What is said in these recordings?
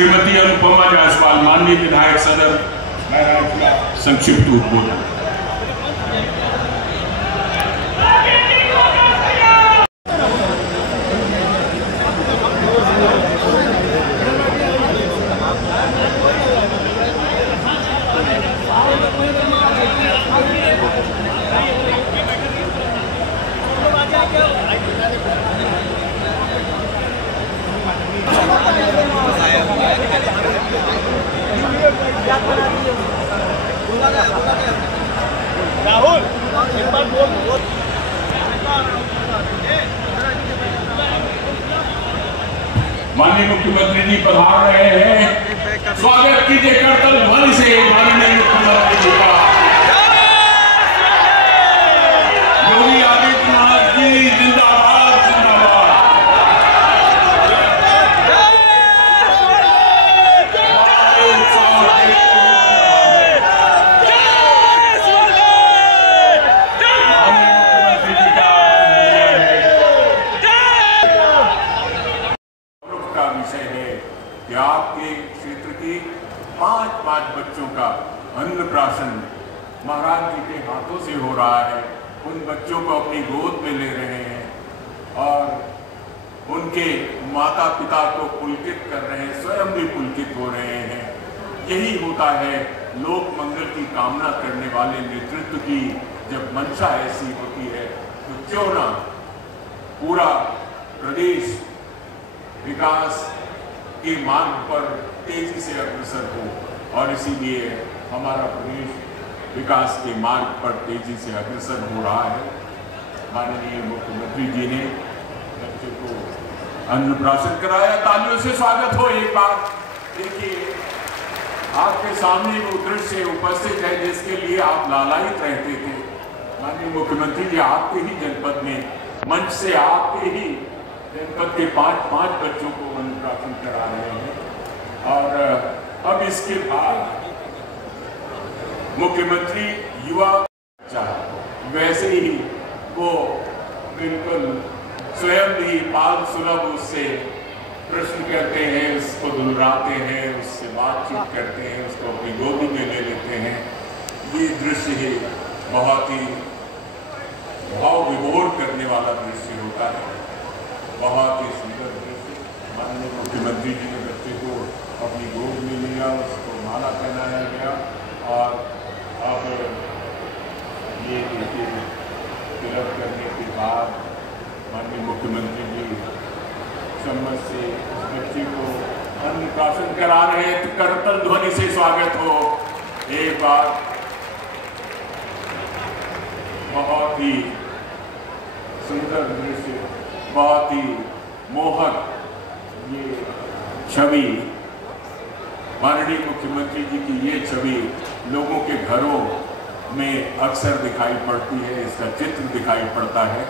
श्रीमती अनुपमा जायसवाल, माननीय विधायक सदर बहराइच का संक्षिप्त उद्बोधन। राहुल एक बार बोल। माननीय मुख्यमंत्री जी पधार रहे हैं, स्वागत कीजिए करतल ध्वनि से माननीय मुख्यमंत्री जी का। योगी आदित्यनाथ जी जिंदाबाद, जिंदाबाद। विषय है कि आपके क्षेत्र के 5 बच्चों का अन्नप्राशन महाराज जी के हाथों से हो रहा है। उन बच्चों को अपनी गोद में ले रहे हैं और उनके माता पिता को पुलकित कर रहे हैं, स्वयं भी पुलकित हो रहे हैं। यही होता है लोक मंगल की कामना करने वाले नेतृत्व की जब मंशा ऐसी होती है, तो क्यों ना पूरा प्रदेश विकास के मार्ग पर तेजी से अग्रसर हो। और इसीलिए हमारा प्रदेश विकास के मार्ग पर तेजी से अग्रसर हो रहा है। माननीय मुख्यमंत्री जी ने बच्चों को अन्नप्राशन कराया, तालियों से स्वागत हो। एक बार देखिए, आपके सामने वो दृश्य उपस्थित है जिसके लिए आप लालायित रहते थे। माननीय मुख्यमंत्री जी आपके ही जनपद में मंच से आपके ही जनपद के 5 बच्चों को अन्नप्राशन करा रहे हैं। और अब इसके बाद मुख्यमंत्री युवा वैसे ही वो बिल्कुल स्वयं भी बाल सुलभ उससे प्रश्न करते हैं, उसको दुलराते हैं, उससे बातचीत करते हैं, उसको अपनी गोदी में ले लेते हैं। ये दृश्य ही बहुत ही भाव विभोर करने वाला दृश्य होता है, बहुत ही सुंदर दृश्य। माननीय मुख्यमंत्री जी ने बच्चे को अपनी गोद में लिया, उसको माला पहनाया गया और अब ये देखिए तिलक करने के बाद माननीय मुख्यमंत्री जी चम्मच से उस बच्चे को अन्नप्राशन करा रहे हैं। तो करतल ध्वनि से स्वागत हो। एक बार बहुत ही सुंदर दृश्य, बहुत ही मोहक ये छवि, माननीय मुख्यमंत्री जी की ये छवि लोगों के घरों में अक्सर दिखाई पड़ती है, इसका चित्र दिखाई पड़ता है।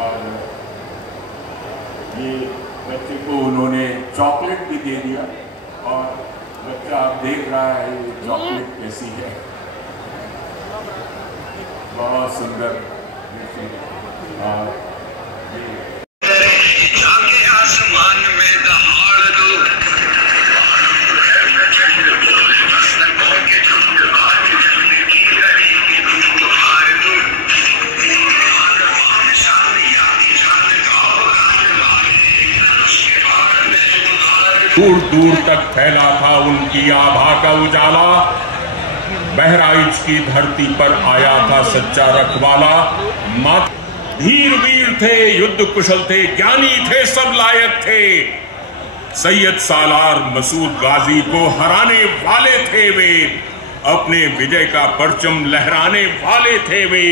और ये बच्चे को उन्होंने चॉकलेट भी दे दिया और बच्चा आप देख रहा है ये चॉकलेट कैसी है, बहुत सुंदर। दूर दूर तक फैला था उनकी आभा का उजाला। बहराइच की धरती पर आया था सच्चा रखवाला। धीर वीर थे, युद्ध कुशल थे, ज्ञानी थे, सब लायक थे। सैयद सालार मसूद गाजी को हराने वाले थे वे, अपने विजय का परचम लहराने वाले थे वे।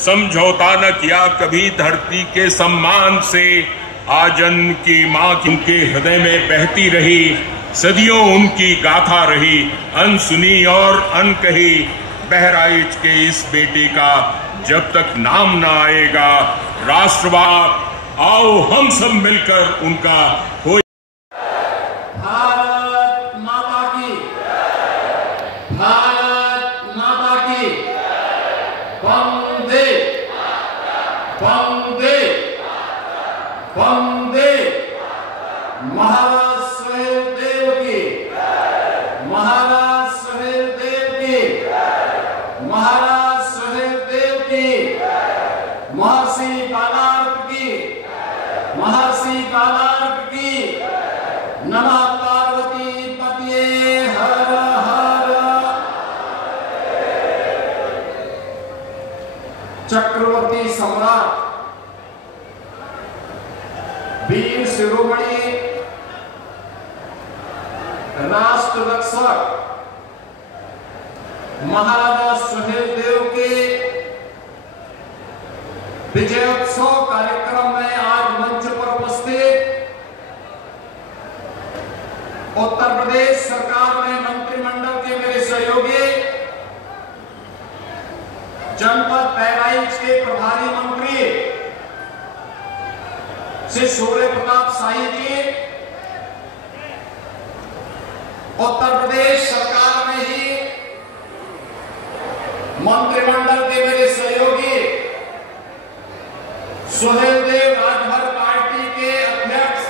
समझौता न किया कभी धरती के सम्मान से, आजन की मां उनके हृदय में बहती रही, सदियों उनकी गाथा रही, अनसुनी और अनकही। बहराइच के इस बेटे का जब तक नाम ना आएगा राष्ट्रवाद, आओ हम सब मिलकर उनका हो। भारत माता की, भारत माता की, वंदे वंदे वंदे। महाराज महाराज सुहेलदेव की, महर्षि कालार्क की, महर्षि कालार्क की। नमः पार्वती पतये हर हर। चक्रवर्ती सम्राट वीर शिरोमणि राष्ट्र रक्षक महाराजा सुहेलदेव के विजयोत्सव कार्यक्रम में आज मंच पर उपस्थित उत्तर प्रदेश सरकार में मंत्रिमंडल के मेरे सहयोगी, जनपद बहराइच के प्रभारी मंत्री श्री सूर्य प्रताप शाही जी, उत्तर प्रदेश सरकार में ही मंत्रिमंडल के मेरे सहयोगी, सुहेलदेव राजभर पार्टी के अध्यक्ष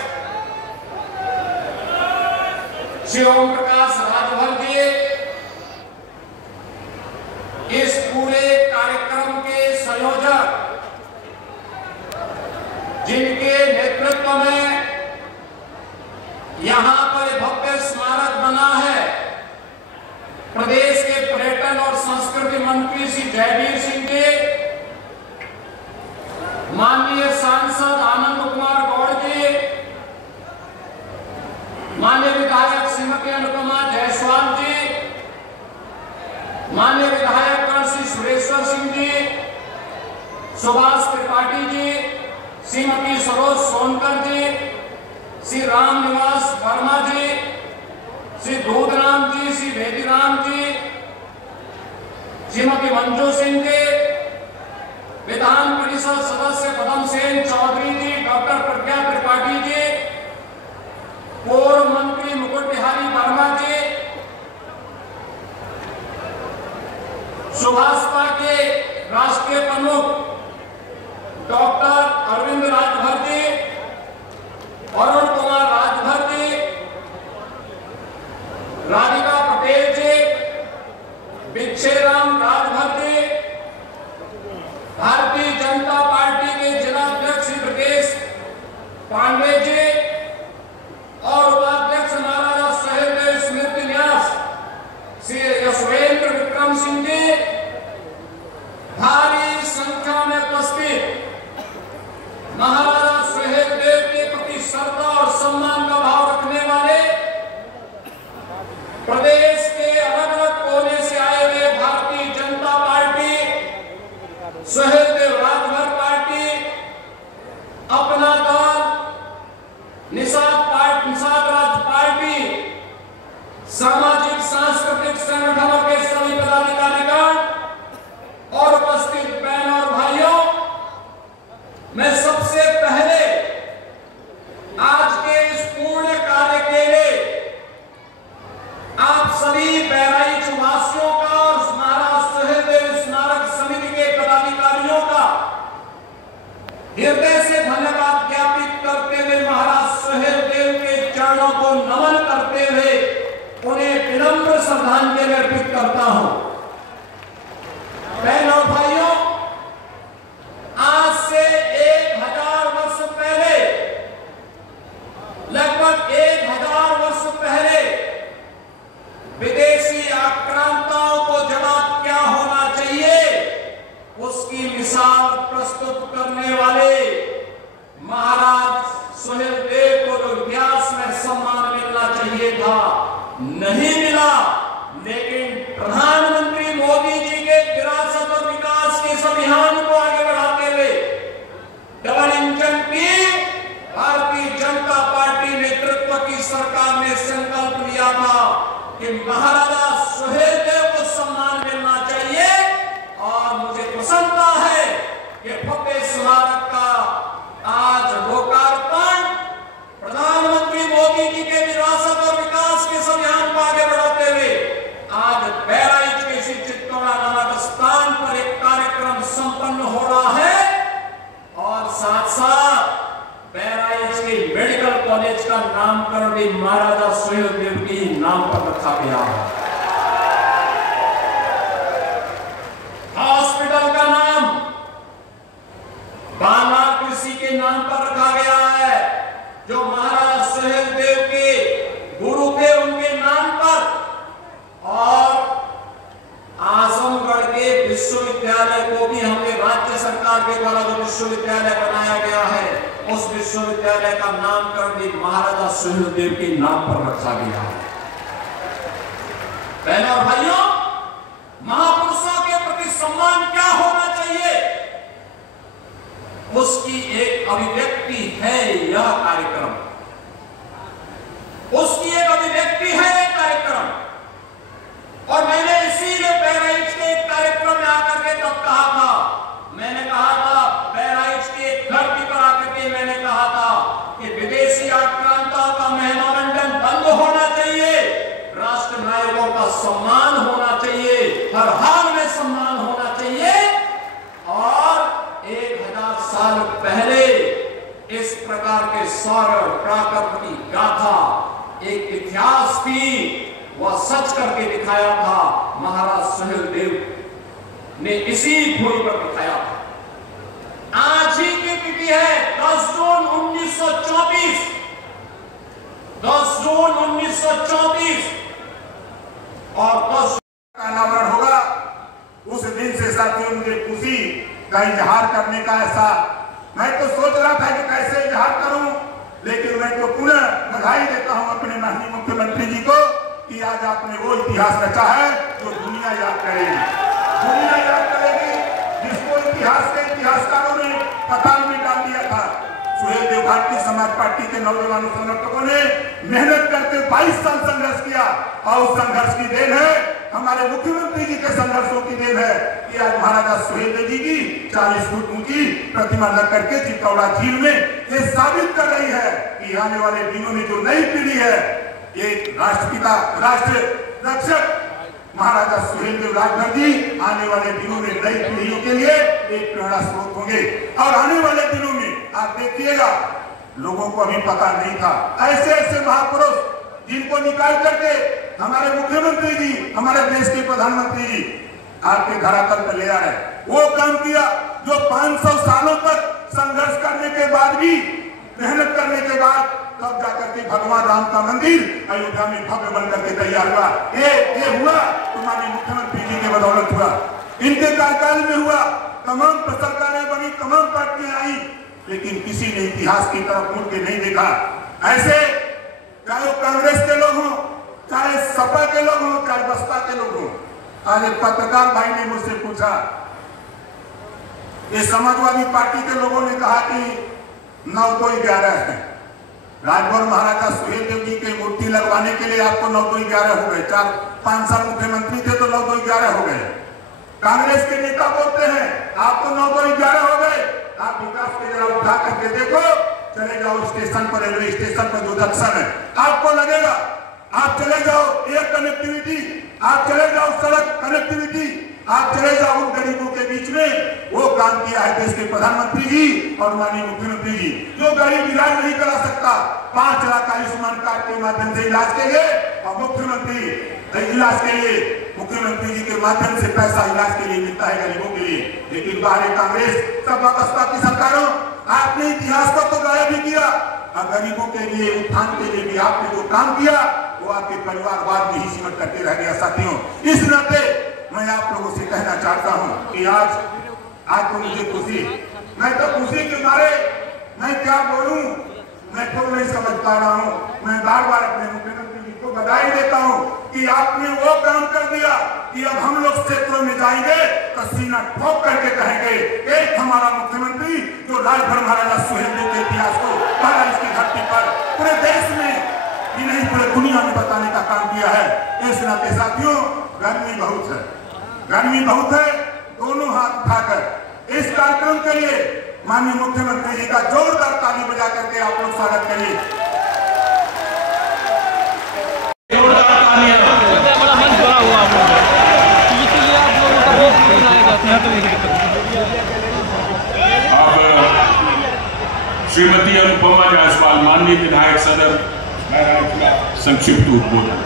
श्री ओम प्रकाश राजभर जी, इस पूरे कार्यक्रम के संयोजक जिनके नेतृत्व में यहां पर भव्य स्मारक बना है, प्रदेश के पर्यटन और संस्कृति मंत्री श्री जयवीर सिंह जी, माननीय सांसद आनंद कुमार गौड़ जी, माननीय विधायक श्रीमती अनुपमा जायसवाल जी, माननीय विधायक श्री सुरेश्वर सिंह जी, सुभाष त्रिपाठी जी, श्रीमती सरोज सोनकर जी, श्री राम निवास वर्मा जी, श्री दूधराम जी, श्री वेदीराम जी, श्रीमती मंजू सिंह जी, विधान परिषद सदस्य पदम सेन चौधरी जी, डॉक्टर प्रज्ञा त्रिपाठी जी, पूर्व मंत्री मुकुट बिहारी वर्मा जी, सुभाषपा के राष्ट्रीय प्रमुख डॉक्टर अरविंद राजभर जी, अरुण कुमार राजभर जी, राधिका पटेल जी, बिच्छेराम राजभर जी, भारतीय जनता पार्टी के जिला अध्यक्ष श्री ब्रजेश पांडे जी और उपाध्यक्ष महाराजा सुहेलदेव स्मृति न्यास श्री यशवेंद्र विक्रम सिंह जी, भारी संख्या में उपस्थित महाराजा सुहेलदेव के प्रति श्रद्धा और सम्मान का भाव रखने वाले प्रदेश के अलग अलग कोने से आए हुए भारतीय जनता पार्टी, सुहेलदेव राजभर पार्टी, अपना दल, निषाद राज पार्टी, सामाजिक सांस्कृतिक संगठनों के सभी पदाधिकारीगण और उपस्थित बहनों और भाइयों, मैं सबसे पहले आज के इस पूर्ण कार्य के लिए आप सभी बहराइच वासियों का और महाराज सुहेलदेव स्मारक समिति के पदाधिकारियों का हृदय से धन्यवाद ज्ञापित करते हुए, महाराज सुहेलदेव के चरणों को नमन करते हुए उन्हें विनम्र श्रद्धांजलि अर्पित करता हूं। बहनों भाइयों, आज से 1000 वर्ष पहले, लगभग 1000 वर्ष पहले विदेशी आक्रांताओं को जवाब क्या होना चाहिए, उसकी मिसाल प्रस्तुत करने वाले महाराज सुहेलदेव को जो इतिहास में सम्मान मिलना चाहिए था, नहीं मिला। लेकिन प्रधानमंत्री मोदी जी के विरासत और विकास के इस अभियान को आगे बढ़ाते हुए डबल इंजन की भारतीय जनता पार्टी नेतृत्व की सरकार ने संकल्प लिया था कि महाराजा सुहेलदेव को सम्मान मिलना चाहिए। और मुझे प्रसन्नता है कि भव्य स्मारक का आज लोकार्पण प्रधानमंत्री मोदी जी के विरासत और विकास के अभियान को आगे बढ़ाते हुए आज बहराइच के इसी चित्तौड़ा नामक स्थान पर एक कार्यक्रम संपन्न हो रहा है और साथ साथ बहराइच के मेडिकल कॉलेज का नामकरण भी महाराजा सुहेलदेव के नाम पर रखा गया है। विश्वविद्यालय को भी हमने राज्य सरकार के द्वारा जो विश्वविद्यालय बनाया गया है उस विश्वविद्यालय का नामकरण भी महाराजा सुहेलदेव के नाम पर रखा गया है। बहनों और भाइयों, महापुरुषों के प्रति सम्मान क्या होना चाहिए, उसकी एक अभिव्यक्ति है यह कार्यक्रम, उसकी एक अभिव्यक्ति है यह कार्यक्रम। और मैंने इसीलिए बहराइच के एक कार्यक्रम में आकर के तब कहा था, मैंने कहा था बहराइच के धरती पर आकर के मैंने कहा था कि विदेशी आक्रांताओं का महिमामंडन बंद होना चाहिए, राष्ट्र नायकों का सम्मान होना चाहिए, हर हाल में सम्मान होना चाहिए। और 1000 साल पहले इस प्रकार के शौर्य और पराक्रम की गाथा एक इतिहास थी, वह सच करके दिखाया था महाराज सुहेलदेव ने, इसी भूमि पर दिखाया था। आज ही की तिथि है 10 जून 1934, 10 जून 1934 और 10 का अनावरण होगा। उस दिन से साथियों मुझे खुशी का इजहार करने का ऐसा, मैं तो सोच रहा था कि कैसे इजहार करूं, लेकिन मैं तो पुनः बधाई देता हूं अपने माननीय मुख्यमंत्री जी को कि आज आपने वो इतिहास रचा है जो दुनिया याद करेगी, दुनिया याद करेगी, जिसको इतिहास के इतिहासकारों ने पताल में डाल दिया था। सुहेलदेव भारतीय समाज पार्टी के नौजवानों समर्थकों ने मेहनत करके 22 साल संघर्ष किया और उस संघर्ष की देन है, हमारे मुख्यमंत्री जी के संघर्षों की देन है कि आज महाराजा सुहेलदेव जी की 40 फुट ऊंची प्रतिमा लग करके चित्तौड़ा झील में ये साबित कर रही है कि आने वाले दिनों में जो नई पीढ़ी है, एक राष्ट्रपिता राष्ट्र रक्षक महाराजा सुहेलदेव राजभर जी आने वाले दिनों में नई पीढ़ियों के लिए एक प्रेरणा स्रोत होंगे। और आने वाले दिनों में आप देखिएगा, लोगों को अभी पता नहीं था, ऐसे ऐसे महापुरुष जिनको निकाल करके हमारे मुख्यमंत्री जी, हमारे देश के प्रधानमंत्री जी आपके धरातल पर ले आ रहे, वो काम किया जो 500 सालों तक संघर्ष करने के बाद भी, मेहनत करने के बाद तब जाकर के भगवान राम का मंदिर अयोध्या में भव्य बनकर के तैयार हुआ। ये हुआ तुम्हारे मुख्यमंत्री जी के बदौलत हुआ, इनके कार्यकाल में हुआ। तमाम सरकारें बनी, तमाम पार्टियां आई, लेकिन किसी ने इतिहास की तरफ मुड़ के नहीं देखा। ऐसे चाहे कांग्रेस के लोग हों, चाहे सपा के लोग हों, चाहे बसपा के लोग हों। आज एक पत्रकार भाई ने मुझसे पूछा, ये समाजवादी पार्टी के लोगों ने कहा कि 9 तो 11 है, राजभर महाराजा सुहेलदेव जी की मूर्ति लगवाने के लिए आपको 9 तो 11 हो गए, 4-5 साल मुख्यमंत्री थे तो 9 तो 11 हो गए। कांग्रेस के नेता बोलते हैं आपको 9 तो 11 हो गए, आप विकास के जरा उठा करके देखो, चले जाओ स्टेशन पर, रेलवे स्टेशन पर जो जंक्शन है आपको लगेगा, आप चले जाओ एयर कनेक्टिविटी, आप चले जाओ सड़क कनेक्टिविटी, आप चले जाओ उन गरीबों के बीच में। वो काम किया है देश के प्रधानमंत्री जी और माननीय मुख्यमंत्री जी। जो गरीब इलाज नहीं करा सकता, 5 लाख आयुष्मान कार्ड के माध्यम से इलाज के लिए, और मुख्यमंत्री इलाज के लिए मुख्यमंत्री जी के माध्यम से पैसा इलाज के लिए मिलता है गरीबों के लिए। लेकिन बाहर कांग्रेस सपा बसपा की सरकारों, आपने इतिहास को तो गायब भी किया, और गरीबों के लिए, उत्थान के लिए भी आपने जो काम किया वो आपके परिवारवाद में ही सिमट करके रह गया। साथियों, इस नाते मैं आप लोगों से कहना चाहता हूं कि आज तो मुझे खुशी, मैं तो खुशी के मारे मैं क्या बोलूं, मैं तो नहीं समझ पा रहा हूं। मैं बार बार अपने मुख्यमंत्री जी को बधाई देता हूं कि आपने वो काम कर दिया कि अब हम लोग क्षेत्रों में जाएंगे तो सीना ठोक करके कहेंगे, एक हमारा मुख्यमंत्री जो राजभर महाराजा सुहेलदेव के इतिहास को बहराइच की धरती पर पूरे देश में ही नहीं पूरे दुनिया में बताने का काम किया है। इस नाते साथियों, गर्मी बहुत है, गर्मी बहुत है, दोनों हाथ उठाकर इस कार्यक्रम के लिए माननीय मुख्यमंत्री जी का जोरदार ताली बजा करके आप लोग स्वागत करिए। जोरदार तालियां। बड़ा मंच बना हुआ इसलिए आप लोगों का भी बनाया जाता है। अब श्रीमती अनुपमा जायसवाल, माननीय विधायक सदर बहराइच का संक्षिप्त उद्बोधन।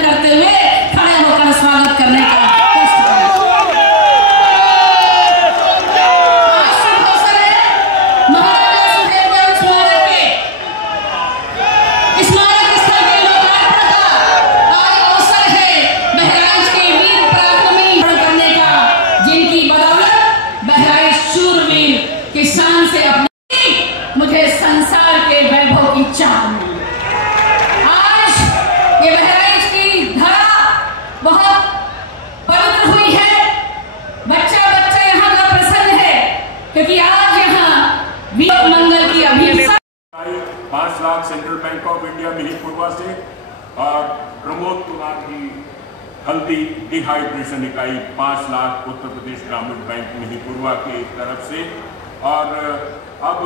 करते हुए खड़े होकर स्वागत करने का स्मारक स्थल के लोकार्पण का और प्रमोद कुमार जी हल्दी डिहाइड्रेशन इकाई 5 लाख उत्तर प्रदेश ग्रामीण बैंक महिपुरवा की तरफ से। और अब